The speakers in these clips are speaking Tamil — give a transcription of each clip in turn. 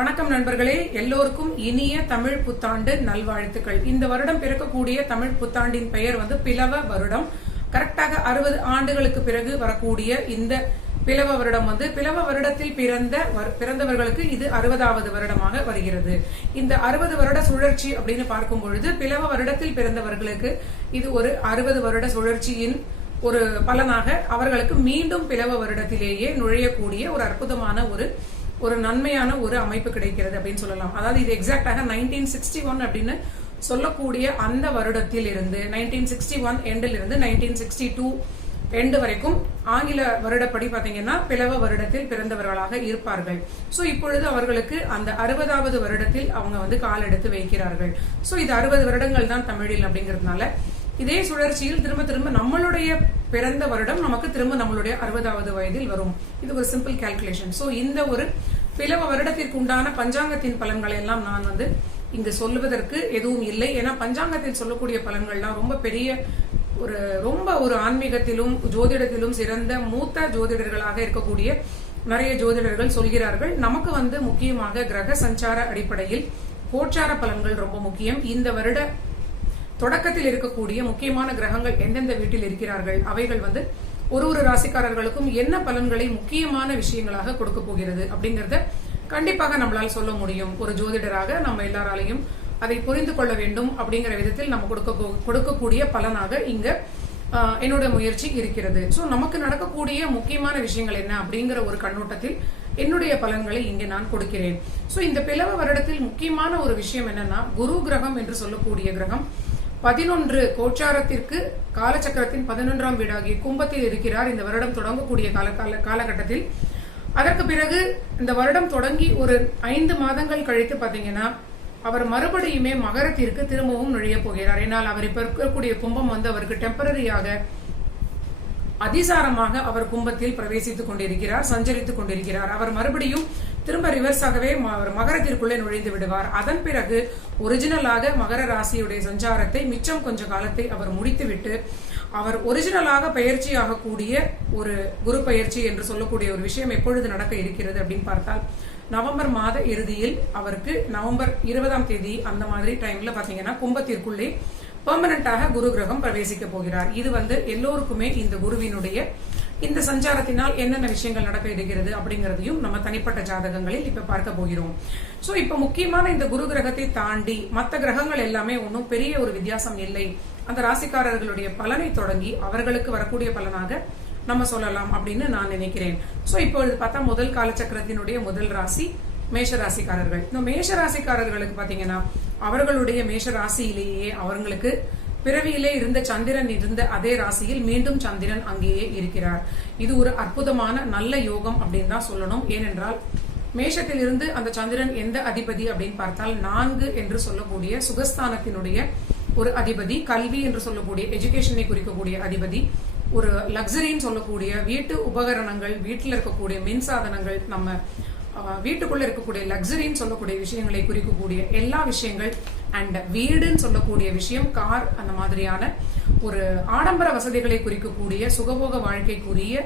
வணக்கம் நண்பர்களே, எல்லோருக்கும் இனிய தமிழ் புத்தாண்டு நல்வாழ்த்துக்கள். இந்த வருடம் பிறக்கக்கூடிய தமிழ் புத்தாண்டின் பெயர் பிலவ வருடம். கரெக்டாக 60 ஆண்டுகளுக்கு பிறகு வரக்கூடிய இந்த பிலவ வருடம் பிலவ வருடத்தில் பிறந்தவர்களுக்கு இது 60வது வருடமாக வருகிறது. இந்த 60 வருட சுழற்சி அப்படின்னு பார்க்கும் பொழுது பிலவ வருடத்தில் பிறந்தவர்களுக்கு இது ஒரு 60 வருட சுழற்சியின் ஒரு பலனாக அவர்களுக்கு மீண்டும் பிலவ வருடத்திலேயே நுழையக்கூடிய ஒரு அற்புதமான ஒரு நன்மையான ஒரு அமைப்பு கிடைக்கிறது அப்படின்னு சொல்லலாம். அதாவது இது எக்ஸாக்டாக 1961 அப்படின்னு சொல்லக்கூடிய அந்த வருடத்தில் இருந்து 1961 எண்டில் இருந்து 1962 எண்டு வரைக்கும் ஆங்கில வருடப்படி பாத்தீங்கன்னா பிலவ வருடத்தில் பிறந்தவர்களாக இருப்பார்கள். சோ இப்பொழுது அவர்களுக்கு அந்த 60வது வருடத்தில் அவங்க கால் எடுத்து வைக்கிறார்கள். சோ இது 60 வருடங்கள் தான் தமிழில் அப்படிங்கறதுனால இதே சுழற்சியில் திரும்ப திரும்ப நம்மளுடைய பிறந்த வருடம் நமக்கு திரும்ப நம்மளுடைய 60வது வயதில் வரும். இது ஒரு சிம்பிள் கால்குலேஷன். சோ இந்த ஒரு பிலவ வருடத்திற்கு உண்டான பஞ்சாங்கத்தின் பலன்களை எல்லாம் நான் இங்கு சொல்லுவதற்கு எதுவும் இல்லை. ஏன்னா பஞ்சாங்கத்தில் சொல்லக்கூடிய பலன்கள்லாம் ரொம்ப பெரிய ரொம்ப ஒரு ஆன்மீகத்திலும் ஜோதிடத்திலும் சிறந்த மூத்த ஜோதிடர்களாக இருக்கக்கூடிய நிறைய ஜோதிடர்கள் சொல்கிறார்கள். நமக்கு முக்கியமாக கிரக சஞ்சார அடிப்படையில் கோச்சார பலன்கள் ரொம்ப முக்கியம். இந்த வருட தொடக்கத்தில் இருக்கக்கூடிய முக்கியமான கிரகங்கள் எந்தெந்த வீட்டில் இருக்கிறார்கள், அவைகள் ஒரு ராசிக்காரர்களுக்கும் என்ன பலன்களை முக்கியமான விஷயங்களாக கொடுக்க போகிறது அப்படிங்கறத கண்டிப்பாக நம்மளால சொல்ல முடியும். ஒரு ஜோதிடராக நம்ம எல்லாராலையும் அதை புரிந்து கொள்ள வேண்டும் அப்படிங்கிற விதத்தில் நம்ம கொடுக்கக்கூடிய பலனாக இங்க என்னோட முயற்சி இருக்கிறது. சோ நமக்கு நடக்கக்கூடிய முக்கியமான விஷயங்கள் என்ன அப்படிங்கிற ஒரு கண்ணோட்டத்தில் என்னுடைய பலன்களை இங்கே நான் கொடுக்கிறேன். சோ இந்த பிலவ வருடத்தில் முக்கியமான ஒரு விஷயம் என்னன்னா, குரு கிரகம் என்று சொல்லக்கூடிய கிரகம் 11 கோச்சாரத்திற்கு காலச்சக்கரத்தின் 11ஆம் வீடாகிய கும்பத்தில் இருக்கிறார் இந்த வருடம் தொடங்கக்கூடிய காலகட்டத்தில். அதற்கு பிறகு இந்த வருடம் தொடங்கி ஒரு 5 மாதங்கள் கழித்து பாத்தீங்கன்னா அவர் மறுபடியுமே மகரத்திற்கு திரும்பவும் நுழைய போகிறார். ஏன்னால் அவர் இப்ப இருக்கக்கூடிய கும்பம் அவருக்கு டெம்பரரியாக அதிசாரமாக அவர் கும்பத்தில் பிரவேசித்துக் கொண்டிருக்கிறார், சஞ்சரித்துக் கொண்டிருக்கிறார். அவர் மறுபடியும் திரும்ப ரிவர்ஸாகவே அவர் மகரத்திற்குள்ளே நுழைந்து விடுவார். அதன் பிறகு ஒரிஜினலாக மகர ராசியுடைய சஞ்சாரத்தை மிச்சம் கொஞ்ச காலத்தை அவர் முடித்துவிட்டு அவர் ஒரிஜினலாக பயிற்சி ஆகக்கூடிய ஒரு குரு பயிற்சி என்று சொல்லக்கூடிய ஒரு விஷயம் எப்பொழுது நடக்க இருக்கிறது அப்படின்னு பார்த்தால் நவம்பர் மாத இறுதியில் அவருக்கு நவம்பர் 20ஆம் தேதி அந்த மாதிரி டைம்ல பாத்தீங்கன்னா கும்பத்திற்குள்ளே பெர்மனண்டாக குரு கிரகம் பிரவேசிக்க போகிறார். இது எல்லோருக்குமே இந்த குருவினுடைய இந்த சஞ்சாரத்தினால் என்னென்ன விஷயங்கள் நடக்க இருக்கிறது அப்படிங்கறதையும் நம்ம தனிப்பட்ட ஜாதகங்களில் இப்ப பார்க்க போகிறோம். சோ இப்ப முக்கியமான இந்த குரு கிரகத்தை தாண்டி மற்ற கிரகங்கள் எல்லாமே ஒன்னும் பெரிய ஒரு வித்தியாசம் இல்லை. அந்த ராசிக்காரர்களுடைய பலனை தொடங்கி அவர்களுக்கு வரக்கூடிய பலனாக நம்ம சொல்லலாம் அப்படின்னு நான் நினைக்கிறேன். சோ இப்பொழுது பார்த்தா முதல் காலச்சக்கரத்தினுடைய முதல் ராசி மேஷ ராசிக்காரர்கள். இந்த மேஷ ராசிக்காரர்களுக்கு பாத்தீங்கன்னா அவர்களுடைய மேஷ ராசியிலேயே அவங்களுக்கு பிறவியிலே இருந்த சந்திரன் இருந்த அதே ராசியில் மீண்டும் சந்திரன் அங்கேயே இருக்கிறார். இது ஒரு அற்புதமான நல்ல யோகம் அப்படின்னு தான் சொல்லணும். ஏனென்றால் மேஷத்தில் இருந்து அந்த சந்திரன் எந்த அதிபதி அப்படின்னு பார்த்தால் 4 என்று சொல்லக்கூடிய சுகஸ்தானத்தினுடைய ஒரு அதிபதி, கல்வி என்று சொல்லக்கூடிய எஜுகேஷனை குறிக்கக்கூடிய அதிபதி, ஒரு லக்ஸரின்னு சொல்லக்கூடிய வீட்டு உபகரணங்கள், வீட்டில் இருக்கக்கூடிய மின்சாதனங்கள், நம்ம வீட்டுக்குள்ள இருக்கக்கூடிய லக்ஸரின்னு சொல்லக்கூடிய விஷயங்களை குறிக்கக்கூடிய எல்லா விஷயங்கள், அண்ட் வீடுன்னு சொல்லக்கூடிய விஷயம், கார், அந்த மாதிரியான ஒரு ஆடம்பர வசதிகளை குறிக்கக்கூடிய சுகபோக வாழ்க்கைக்குரிய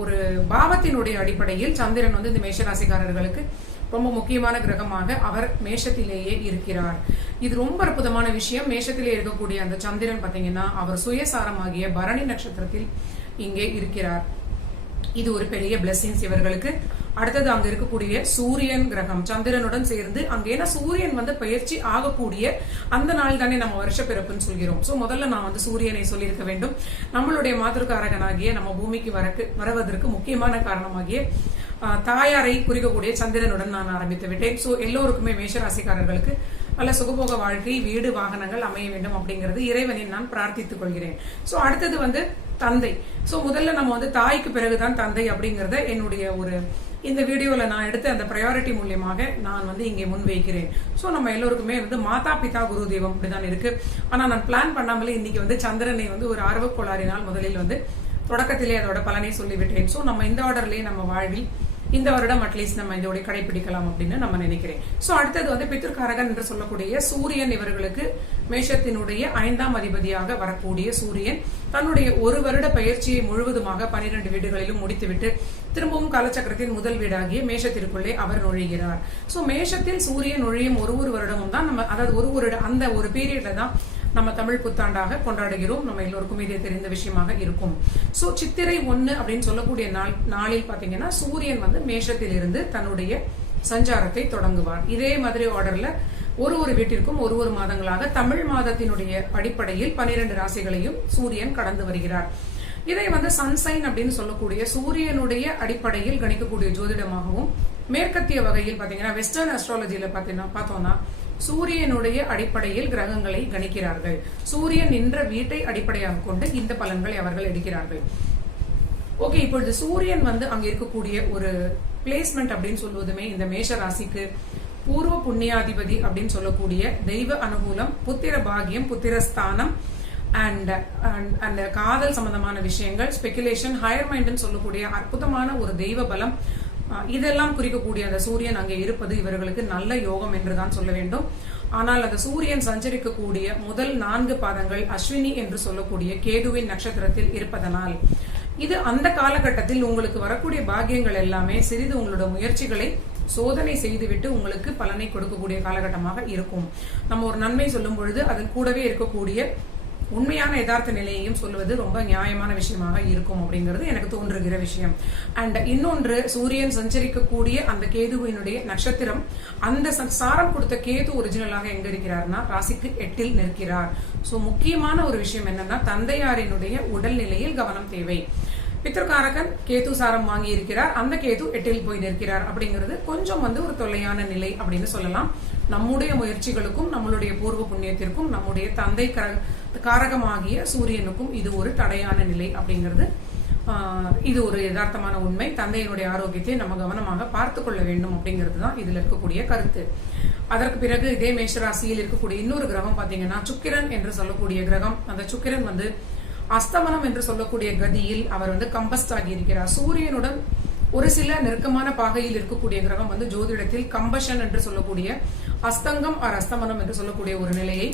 ஒரு பாவத்தினுடைய அடிப்படையில் சந்திரன் இந்த மேஷராசிக்காரர்களுக்கு ரொம்ப முக்கியமான கிரகமாக அவர் மேஷத்திலேயே இருக்கிறார். இது ரொம்ப அற்புதமான விஷயம். மேஷத்திலே இருக்கக்கூடிய அந்த சந்திரன் பாத்தீங்கன்னா அவர் சுயசாரமாகிய பரணி நட்சத்திரத்தில் இங்கே இருக்கிறார். இது ஒரு பெரிய பிளெஸிங்ஸ் இவர்களுக்கு. அடுத்தது அங்க இருக்கக்கூடிய சூரியன் கிரகம் சந்திரனுடன் சேர்ந்து அங்கே சூரியன் பயிற்சி ஆகக்கூடிய அந்த நாள் தானே நம்ம வருஷ பிறப்புன்னு சொல்கிறோம். சோ முதல்ல நான் சூரியனை சொல்லியிருக்க வேண்டும். நம்மளுடைய மாதృకాரகனாகிய நம்ம பூமிக்கு வருவதற்கு முக்கியமான காரணமாகிய தாயாரை குறிக்கக்கூடிய சந்திரனுடன் நான் ஆரம்பித்து விட்டேன். சோ எல்லோருக்குமே மேஷராசிக்காரர்களுக்கு நல்ல சுகபோக வாழ்க்கை, வீடு, வாகனங்கள் அமைய வேண்டும் அப்படிங்கிறது இறைவனின் நான் பிரார்த்தித்துக் கொள்கிறேன். சோ அடுத்தது தந்தை. சோ முதல்ல நம்ம தாய்க்கு பிறகுதான் தந்தை அப்படிங்கறத என்னுடைய இந்த வீடியோல நான் எடுத்த அந்த ப்ரையாரிட்டி மூலியமாக நான் இங்கே முன்வைக்கிறேன். சோ நம்ம எல்லோருக்குமே மாதா பிதா குரு தெய்வம் அப்படிதான் இருக்கு. ஆனா நான் பிளான் பண்ணாமலே இன்னைக்கு சந்திரனை ஒரு ஆர்வக்கோளாறினால் முதலில் தொடக்கத்திலே அதோட பலனை சொல்லிவிட்டேன். சோ நம்ம இந்த ஆர்டர்லயே நம்ம வாழ்வில் இந்த வருடம் அட்லீஸ்ட் நம்ம இதோட கடைபிடிக்கலாம் அப்படின்னு நம்ம நினைக்கிறேன். சோ அடுத்தது வந்து பித்ருக்காரகன் என்று சொல்லக்கூடிய சூரியன். இவர்களுக்கு மேஷத்தினுடைய 5ஆம் அதிபதியாக வரக்கூடிய சூரியன் தன்னுடைய ஒரு வருட பயிற்சியை முழுவதுமாக 12 வீடுகளிலும் முடித்துவிட்டு திரும்பவும் காலச்சக்கரத்தின் முதல் வீடாகிய மேஷத்திற்குள்ளே அவர் நுழைகிறார். சோ மேஷத்தில் சூரியன் நுழையும் ஒரு வருடமும் தான் நம்ம, அதாவது அந்த ஒரு பீரியட்ல தான் நம்ம தமிழ் புத்தாண்டாக கொண்டாடுகிறோம். நம்ம எல்லோருக்கும் இது தெரிந்த விஷயமாக இருக்கும். சோ சித்திரை 1 அப்படின்னு சொல்லக்கூடிய நாளில் பாத்தீங்கன்னா சூரியன் வந்து மேஷத்திலிருந்து தன்னுடைய சஞ்சாரத்தை தொடங்குவார். இதே மாதிரி ஆர்டர்ல ஒரு வீட்டிற்கும் ஒரு மாதங்களாக தமிழ் மாதத்தினுடைய அடிப்படையில் 12 ராசிகளையும் சூரியன் கடந்து வருகிறார். இதை வந்து சன்சைன் அப்படின்னு சொல்லக்கூடிய சூரியனுடைய அடிப்படையில் கணிக்கக்கூடிய ஜோதிடமாகவும், மேற்கத்திய வகையில் பாத்தீங்கன்னா வெஸ்டர்ன் அஸ்ட்ராலஜியில பார்த்தோம்னா சூரியனுடைய அடிப்படையில் கிரகங்களை கணிக்கிறார்கள். சூரியன் நின்ற வீட்டை அடிப்படையாக கொண்டு இந்த பலன்களை அவர்கள் எடுக்கிறார்கள். ஓகே, இப்பொழுது சூரியன் வந்து அங்க இருக்கக்கூடிய ஒரு பிளேஸ்மெண்ட் அப்படின்னு சொல்வதுமே இந்த மேஷ ராசிக்கு பூர்வ புண்ணியாதிபதி அப்படின்னு சொல்லக்கூடிய தெய்வ அனுகூலம், புத்திர பாகியம், புத்திரஸ்தானம் அண்ட் காதல் சம்பந்தமான விஷயங்கள், ஸ்பெகுலேஷன், ஹையர் மைண்ட் சொல்லக்கூடிய அற்புதமான ஒரு தெய்வ பலம், இதெல்லாம் குறிக்கக்கூடிய அந்த சூரியன் அங்கே இருப்பது இவர்களுக்கு நல்ல யோகம் என்றுதான் சொல்ல வேண்டும். ஆனால் அந்த சூரியன் சஞ்சரிக்கக்கூடிய முதல் 4 பாதங்கள் அஸ்வினி என்று சொல்லக்கூடிய கேதுவின் நட்சத்திரத்தில் இருப்பதனால் இது அந்த காலகட்டத்தில் உங்களுக்கு வரக்கூடிய பாக்கியங்கள் எல்லாமே சிறிது உங்களோட முயற்சிகளை சோதனை செய்துவிட்டு உங்களுக்கு பலனை கொடுக்கக்கூடிய காலகட்டமாக இருக்கும். நம்ம ஒரு நன்மை சொல்லும் பொழுது அதில் கூடவே இருக்கக்கூடிய உண்மையான யதார்த்த நிலையையும் சொல்வது ரொம்ப நியாயமான விஷயமாக இருக்கும் அப்படிங்கிறது எனக்கு தோன்றுகிற விஷயம். அண்ட் இன்னொன்று, சூரியன் சஞ்சரிக்கக்கூடிய அந்த கேதுவினுடைய நட்சத்திரம், அந்த சாரம் கொடுத்த கேது ஒரிஜினலாக எங்க இருக்கிறார்னா ராசிக்கு 8ல் நிற்கிறார். சோ முக்கியமான ஒரு விஷயம் என்னன்னா தந்தையாரினுடைய உடல்நிலையில் கவனம் தேவை. பித்ருக்காரகன் கேது சாரம் வாங்கி இருக்கிறார், அந்த கேது 8ல் போய் நிற்கிறார் அப்படிங்கிறது கொஞ்சம் வந்து ஒரு தொல்லையான நிலை அப்படின்னு சொல்லலாம். நம்முடைய முயற்சிகளுக்கும் நம்மளுடைய பூர்வ புண்ணியத்திற்கும் நம்முடைய தந்தை காரகமாகிய சூரியனுக்கும் இது ஒரு தடையான நிலை அப்படிங்கிறது இது ஒரு யதார்த்தமான உண்மை. தந்தையினுடைய ஆரோக்கியத்தை நம்ம கவனமாக பார்த்து கொள்ள வேண்டும் அப்படிங்கிறது தான் இதுல இருக்கக்கூடிய கருத்து. அதற்கு பிறகு இதே மேஷராசியில் இருக்கக்கூடிய இன்னொரு கிரகம் பாத்தீங்கன்னா சுக்கிரன் என்று சொல்லக்கூடிய கிரகம். அந்த சுக்கிரன் வந்து அஸ்தமனம் என்று சொல்லக்கூடிய கதியில் அவர் வந்து கம்பஸ்ட் ஆகி இருக்கிறார். சூரியனுடன் ஒரு சில நெருக்கமான பாகையில் இருக்கக்கூடிய கிரகம் வந்து ஜோதிடத்தில் கம்பஷன் என்று சொல்லக்கூடிய அஸ்தங்கம் ஆர் அஸ்தமனம் என்று சொல்லக்கூடிய ஒரு நிலையை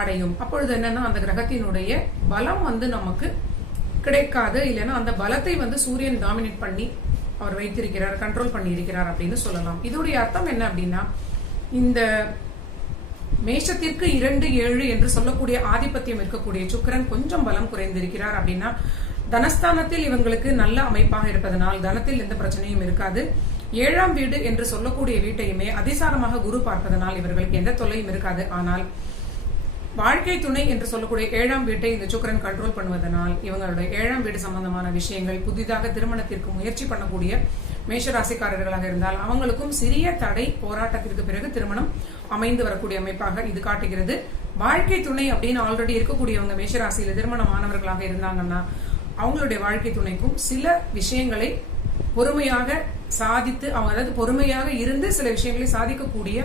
அடையும். அப்பொழுது என்னன்னா அந்த கிரகத்தினுடைய பலம் வந்து நமக்கு கிடைக்காது, இல்லைன்னா அந்த பலத்தை வந்து சூரியன் டாமினேட் பண்ணி அவர் வைத்திருக்கிறார், கண்ட்ரோல் பண்ணி இருக்கிறார் அப்படின்னு சொல்லலாம். இதோடைய அர்த்தம் என்ன அப்படின்னா, இந்த மேஷத்திற்கு 2, 7 என்று சொல்லக்கூடிய ஆதிபத்தியம் இருக்கக்கூடிய சுக்கிரன் கொஞ்சம் பலம் குறைந்திருக்கிறார் அப்படின்னா தனஸ்தானத்தில் இவங்களுக்கு நல்ல அமைப்பாக இருப்பதனால் தனத்தில் எந்த பிரச்சனையும் இருக்காது. 7ஆம் வீடு என்று சொல்லக்கூடிய வீட்டையுமே அதிசாரமாக குரு பார்ப்பதனால் இவர்களுக்கு எந்த தொல்லையும் இருக்காது. ஆனால் வாழ்க்கை துணை என்று சொல்லக்கூடிய 7ஆம் வீட்டை இந்த சுக்கிரன் கண்ட்ரோல் பண்ணுவதனால் இவங்களுடைய 7ஆம் வீடு சம்பந்தமான விஷயங்கள், புதிதாக திருமணத்திற்கு முயற்சி பண்ணக்கூடிய மேஷராசிக்காரர்களாக இருந்தால் அவங்களுக்கும் சிறிய தடை போராட்டத்திற்கு பிறகு திருமணம் அமைந்து வரக்கூடிய அமைப்பாக இது காட்டுகிறது. வாழ்க்கை துணை அப்படின்னு ஆல்ரெடி இருக்கக்கூடியவங்க மேஷராசியில திருமணமானவர்களாக இருந்தாங்கன்னா அவங்களுடைய வாழ்க்கை துணைக்கும் சில விஷயங்களை பொறுமையாக சாதித்து அவங்க, அதாவது பொறுமையாக இருந்து சில விஷயங்களை சாதிக்கக்கூடிய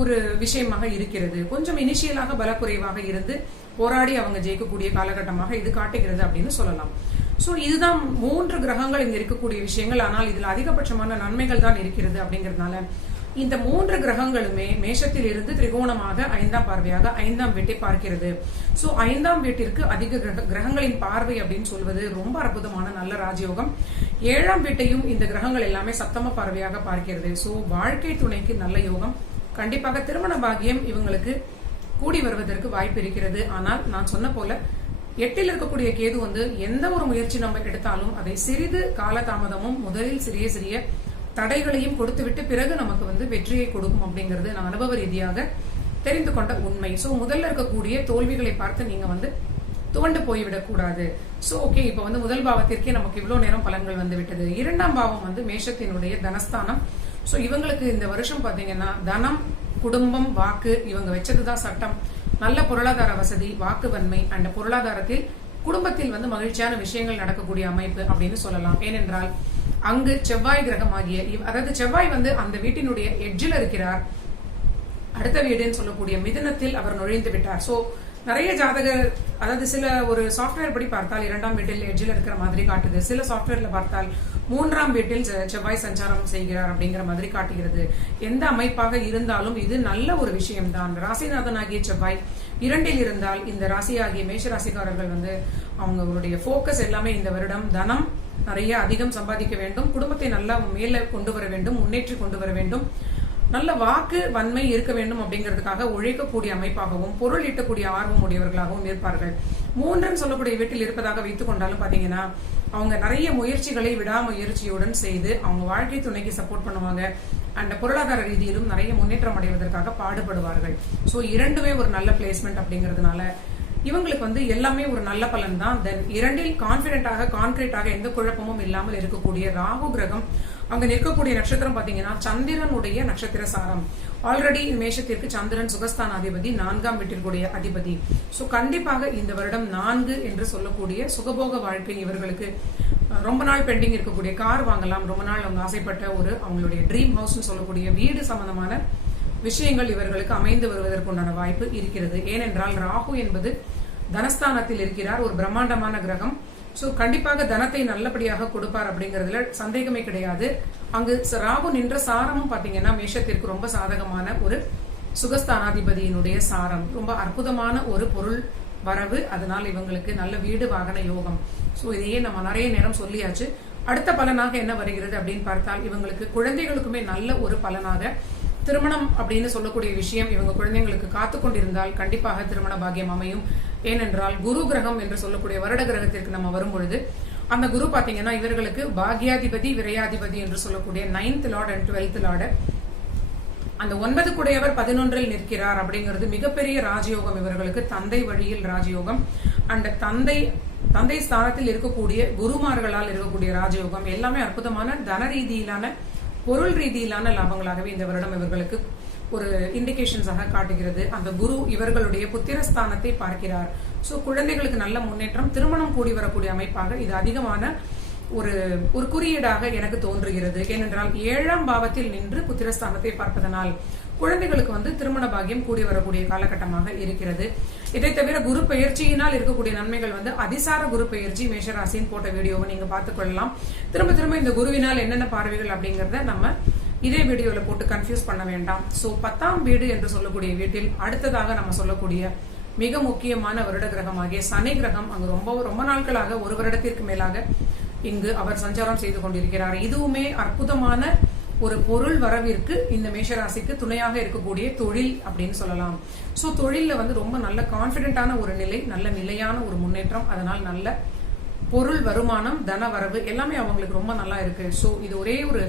ஒரு விஷயமாக இருக்கிறது. கொஞ்சம் இனிஷியலாக பலக்குறைவாக இருந்து போராடி அவங்க ஜெயிக்கக்கூடிய காலகட்டமாக இது காட்டுகிறது அப்படின்னு சொல்லலாம். சோ இதுதான் 3 கிரகங்கள் இங்க இருக்கக்கூடிய விஷயங்கள். ஆனால் இதுல அதிகபட்சமான நன்மைகள் தான் இருக்கிறது அப்படிங்கறதுனால இந்த 3 கிரகங்களுமே மேஷத்தில் இருந்து திரிகோணமாக 5ஆம் பார்வையாக 5ஆம் வீட்டை பார்க்கிறது. சோ 5ஆம் வீட்டிற்கு அதிக கிரகங்களின் பார்வை அப்படின்னு சொல்வது ரொம்ப அற்புதமான நல்ல ராஜயோகம். 7ஆம் வீட்டையும் இந்த கிரகங்கள் எல்லாமே சப்தம பார்வையாக பார்க்கிறது. சோ வாழ்க்கை துணைக்கு நல்ல யோகம். கண்டிப்பாக திருமண பாக்கியம் இவங்களுக்கு கூடி வருவதற்கு வாய்ப்பு இருக்கிறது. ஆனால் நான் சொன்ன போல 8ல் இருக்கக்கூடிய கேது வந்து எந்த ஒரு முயற்சி நம்ம எடுத்தாலும் அதை சிறிது காலதாமதமும் முதலில் சிறிய சிறிய தடைகளையும் கொடுத்துவிட்டு பிறகு நமக்கு வந்து வெற்றியை கொடுக்கும் அப்படிங்கிறது நான் அனுபவ ரீதியாக தெரிந்து கொண்ட உண்மை. சோ முதல்ல இருக்கக்கூடிய தோல்விகளை பார்த்து நீங்க வந்து துவண்டு போய்விடக் கூடாது. சோ ஓகே, இப்ப வந்து முதல் பாவத்திற்கே நமக்கு இவ்வளவு நேரம் பலன்கள் வந்து விட்டது. 2ஆம் பாவம் வந்து மேஷத்தினுடைய தனஸ்தானம். சோ இவங்களுக்கு இந்த வருஷம் பாத்தீங்கன்னா தனம், குடும்பம், வாக்கு இவங்க வச்சதுதான் சட்டம். நல்ல பொருளாதார வசதி, வாக்கு வன்மை அண்ட் பொருளாதாரத்தில் குடும்பத்தில் வந்து மகிழ்ச்சியான விஷயங்கள் நடக்கக்கூடிய அமைப்பு அப்படின்னு சொல்லலாம். ஏனென்றால் அங்கு செவ்வாய் கிரகம் ஆகிய, அதாவது செவ்வாய் வந்து அந்த வீட்டினுடைய எட்ஜில் இருக்கிறார். அடுத்த வீடுன்னு சொல்லக்கூடிய மிதுனத்தில் அவர் நுழைந்து விட்டார். சோ நிறைய அதாவது சில ஒரு சாஃப்ட்வேர் படி பார்த்தால் 2ஆம் வீட்டில் எட்ஜில் இருக்கிற மாதிரி காட்டுது. சில சாஃப்ட்வேர்ல பார்த்தால் 3ஆம் வீட்டில் செவ்வாய் சஞ்சாரம் செய்கிறார் அப்படிங்கிற மாதிரி காட்டுகிறது. எந்த அமைப்பாக இருந்தாலும் இது நல்ல ஒரு விஷயம்தான். ராசிநாதன் ஆகிய செவ்வாய் 2இல் இருந்தால் இந்த ராசியாகிய மேஷ ராசிக்காரர்கள் அவங்களுடைய போக்கஸ் எல்லாமே இந்த வருடம் தனம் நிறைய அதிகம் சம்பாதிக்க வேண்டும், குடும்பத்தை நல்லா மேல கொண்டு வர வேண்டும், முன்னேற்றி கொண்டு வர வேண்டும், நல்ல வாக்கு வன்மை இருக்க வேண்டும் அப்படிங்கிறதுக்காக உழைக்கக்கூடிய அமைப்பாகவும் பொருள் ஈட்டக்கூடிய ஆர்வம் உடையவர்களாகவும் இருப்பார்கள். 3 சொல்லக்கூடிய வீட்டில் இருப்பதாக வைத்துக் கொண்டாலும் பாத்தீங்கன்னா அவங்க நிறைய முயற்சிகளை விடாமுயற்சியுடன் செய்து அவங்க வாழ்க்கை துணைக்கு சப்போர்ட் பண்ணுவாங்க. அண்ட் பொருளாதார ரீதியிலும் நிறைய முன்னேற்றம் அடைவதற்காக பாடுபடுவார்கள். சோ 2மே ஒரு நல்ல பிளேஸ்மெண்ட் அப்படிங்கிறதுனால இவங்களுக்கு எல்லாமே ஒரு நல்ல பலன் தான். தென் 2இல் கான்பிடென்டாக கான்கிரீட்டாக எந்த குழப்பமும் இல்லாமல் இருக்கக்கூடிய ராகு கிரகம் அங்க நிற்கக்கூடிய நட்சத்திரம் பாத்தீங்கன்னா சந்திரனுடைய நட்சத்திர சாரம். ஆல்ரெடி மேஷத்திற்கு சந்திரன் சுகஸ்தானாதிபதி 4ஆம் வீட்டிற்குரிய அதிபதி. சோ கண்டிப்பாக இந்த வருடம் 4 என்று சொல்லக்கூடிய சுகபோக வாழ்க்கை இவர்களுக்கு ரொம்ப நாள் பெண்டிங் இருக்கக்கூடிய கார் வாங்கலாம், ரொம்ப நாள் அவங்க ஆசைப்பட்ட அவங்களுடைய ட்ரீம் ஹவுஸ் சொல்லக்கூடிய வீடு சம்பந்தமான விஷயங்கள் இவர்களுக்கு அமைந்து வருவதற்குண்டான வாய்ப்பு இருக்கிறது. ஏனென்றால் ராகு என்பது தனஸ்தானத்தில் இருக்கிறார், ஒரு பிரம்மாண்டமான கிரகம். சோ கண்டிப்பாக தனத்தை நல்லபடியாக கொடுப்பார் அப்படிங்கறதுல சந்தேகமே கிடையாது. அங்கு ராகு நின்ற சாரமும் பாத்தீங்கன்னா மேஷத்திற்கு ரொம்ப சாதகமான ஒரு சுகஸ்தானாதிபதியினுடைய சாரம், ரொம்ப அற்புதமான ஒரு பொருள் வரவு. அதனால இவங்களுக்கு நல்ல வீடு வாகன யோகம். சோ இதையே நம்ம நிறைய நேரம் சொல்லியாச்சு. அடுத்த பலனாக என்ன வருகிறது அப்படின்னு பார்த்தால் இவங்களுக்கு குழந்தைகளுக்குமே நல்ல ஒரு பலனாக திருமணம் அப்படின்னு சொல்லக்கூடிய விஷயம் இவங்க குழந்தைங்களுக்கு காத்து கொண்டிருந்தால் கண்டிப்பாக திருமண பாக்கியம் அமையும். ஏனென்றால் குரு கிரகம் என்று சொல்லக்கூடிய வருட கிரகத்திற்கு நம்ம வரும்பொழுது அந்த குரு பாத்தீங்கன்னா இவர்களுக்கு பாக்யாதிபதி விரையாதிபதி என்று சொல்லக்கூடிய 9th Lord and 12th Lord, அந்த 9 குடையவர் 11இல் நிற்கிறார் அப்படிங்கிறது மிகப்பெரிய ராஜயோகம். இவர்களுக்கு தந்தை வழியில் ராஜயோகம் அண்ட் தந்தை ஸ்தானத்தில் இருக்கக்கூடிய குருமார்களால் இருக்கக்கூடிய ராஜயோகம் எல்லாமே அற்புதமான தன ரீதியிலான பொருள் ரீதியிலான லாபங்களாகவே இந்த வருடம் இவர்களுக்கு ஒரு இண்டிகேஷன்ஸாக காட்டுகிறது. அந்த குரு இவர்களுடைய புத்திரஸ்தானத்தை பார்க்கிறார். சோ குழந்தைகளுக்கு நல்ல முன்னேற்றம், திருமணம் கூடி வரக்கூடிய அமைப்பாக இது அதிகமான ஒரு குறியீடாக எனக்கு தோன்றுகிறது. ஏனென்றால் 7ஆம் பாவத்தில் நின்று புத்திரஸ்தானத்தை பார்ப்பதனால் குழந்தைகளுக்கு திருமண பாக்கியம் கூடி வரக்கூடிய காலகட்டமாக இருக்கிறது. இதை தவிர குரு பெயர்ச்சியினால் இருக்கக்கூடிய நன்மைகள் அதிசார குரு பெயர்ச்சி மேஷராசின்னு போட்ட வீடியோவை நீங்க பார்த்துக் கொள்ளலாம். திரும்ப இந்த குருவினால் என்னென்ன பார்வைகள் அப்படிங்கறத நம்ம இதே வீடியோல போட்டு கன்ஃபியூஸ் பண்ண வேண்டாம். சோ 10ஆம் வீடு என்று சொல்லக்கூடிய வீட்டில் அடுத்ததாக நம்ம சொல்லக்கூடிய மிக முக்கியமான வருட கிரகமாகிய சனி கிரகம் அங்கு ரொம்ப நாட்களாக ஒரு வருடத்திற்கு மேலாக இங்கு அவர் சஞ்சாரம் செய்து கொண்டிருக்கிறார். இதுவுமே அற்புதமான ஒரு பொருள் வரவிற்கு இந்த மேஷராசிக்கு துணையாக இருக்கக்கூடிய தொழில் அப்படின்னு சொல்லலாம். சோ தொழில்ல ரொம்ப நல்ல கான்பிடென்டான ஒரு நிலை, நல்ல நிலையான ஒரு முன்னேற்றம், அதனால் நல்ல பொருள் வருமானம், தன வரவு எல்லாமே அவங்களுக்கு ரொம்ப நல்லா இருக்கு. சோ இது ஒரே ஒரு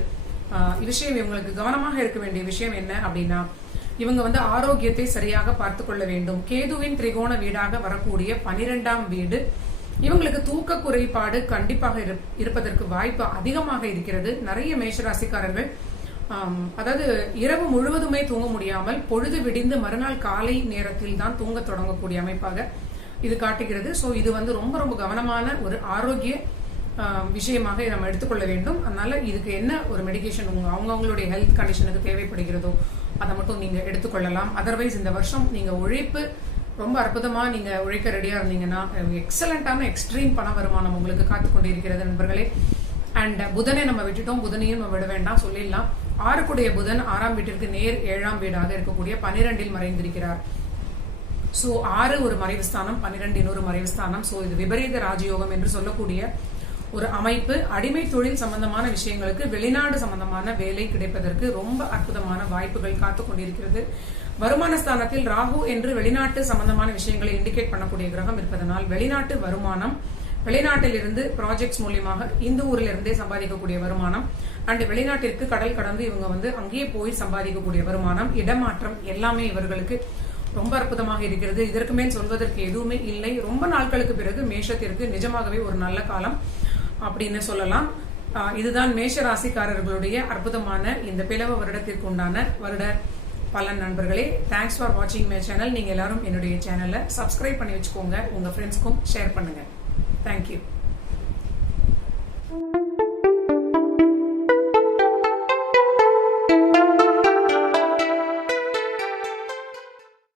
விஷயம் இவங்களுக்கு கவனமாக இருக்க வேண்டிய விஷயம் என்ன அப்படின்னா இவங்க ஆரோக்கியத்தை சரியாக பார்த்து கொள்ள வேண்டும். கேதுவின் திரிகோண வீடாக வரக்கூடிய 12ஆம் வீடு இவங்களுக்கு தூக்க குறைபாடு கண்டிப்பாக இருப்பதற்கு வாய்ப்பு அதிகமாக இருக்கிறது. நிறைய மேஷராசிக்காரர்கள் அதாவது இரவு முழுவதுமே தூங்க முடியாமல் பொழுது விடிந்து மறுநாள் காலை நேரத்தில் தான் தூங்க தொடங்கக்கூடிய அமைப்பாக இது காட்டுகிறது. சோ இது ரொம்ப கவனமான ஒரு ஆரோக்கிய விஷயமாக நம்ம எடுத்துக்கொள்ள வேண்டும். அதனால இதுக்கு என்ன ஒரு மெடிகேஷன் அவங்களுடைய ஹெல்த் கண்டிஷனுக்கு தேவைப்படுகிறதோ அதை மட்டும் நீங்க எடுத்துக்கொள்ளலாம். அதர்வைஸ் இந்த வருஷம் நீங்க உழைப்பு ரொம்ப அற்புதமா நீங்க உழைக்க ரெடியா இருந்தீங்கன்னா எக்ஸலண்டான எக்ஸ்ட்ரீம் பண வருமானம் உங்களுக்கு காத்து கொண்டிருக்கிறது நண்பர்களே. அண்ட் புதனை நம்ம விட்டுட்டோம், புதனையும் நம்ம விட வேண்டாம் சொல்லிடலாம். 6 புதன் 6ஆம் வீட்டிற்கு நேர் 7ஆம் வீடாக இருக்கக்கூடிய 12இல் மறைந்திருக்கிறார். சோ 6 ஒரு மறைவு ஸ்தானம், 12 இன்னொரு மறைவு ஸ்தானம். சோ இது விபரீத ராஜயோகம் என்று சொல்லக்கூடிய ஒரு அமைப்பு. அடிமை தொழில் சம்பந்தமான விஷயங்களுக்கு வெளிநாடு சம்பந்தமான வேலை கிடைப்பதற்கு ரொம்ப அற்புதமான வாய்ப்புகள் காத்து கொண்டிருக்கிறது. வருமான ஸ்தானத்தில் ராகு என்று வெளிநாட்டு சம்பந்தமான விஷயங்களை இண்டிகேட் பண்ணக்கூடிய கிரகம் இருப்பதனால் வெளிநாட்டு வருமானம், வெளிநாட்டில் இருந்து ப்ராஜெக்ட்ஸ் மூலியமாக இந்த ஊரில் இருந்தே சம்பாதிக்கக்கூடிய வருமானம் அண்ட் வெளிநாட்டிற்கு கடல் கடந்து இவங்க அங்கேயே போய் சம்பாதிக்கக்கூடிய வருமானம், இடமாற்றம் எல்லாமே இவர்களுக்கு ரொம்ப அற்புதமாக இருக்கிறது. இதற்கு மேல் சொல்வதற்கு எதுவுமே இல்லை. ரொம்ப நாட்களுக்கு பிறகு மேஷத்திற்கு நிஜமாகவே ஒரு நல்ல காலம் அப்படின்னு சொல்லலாம். இதுதான் மேஷ ராசிக்காரர்களுடைய அற்புதமான இந்த பிளவ வருடத்திற்கு உண்டான வருட பலன் நண்பர்களே. தேங்க்ஸ் ஃபார் வாட்சிங் மை சேனல். நீங்க எல்லாரும் என்னுடைய சேனலை சப்ஸ்கிரைப் பண்ணி வச்சுக்கோங்க, உங்க ஃப்ரெண்ட்ஸ்க்கும் ஷேர் பண்ணுங்க. தேங்க்யூ.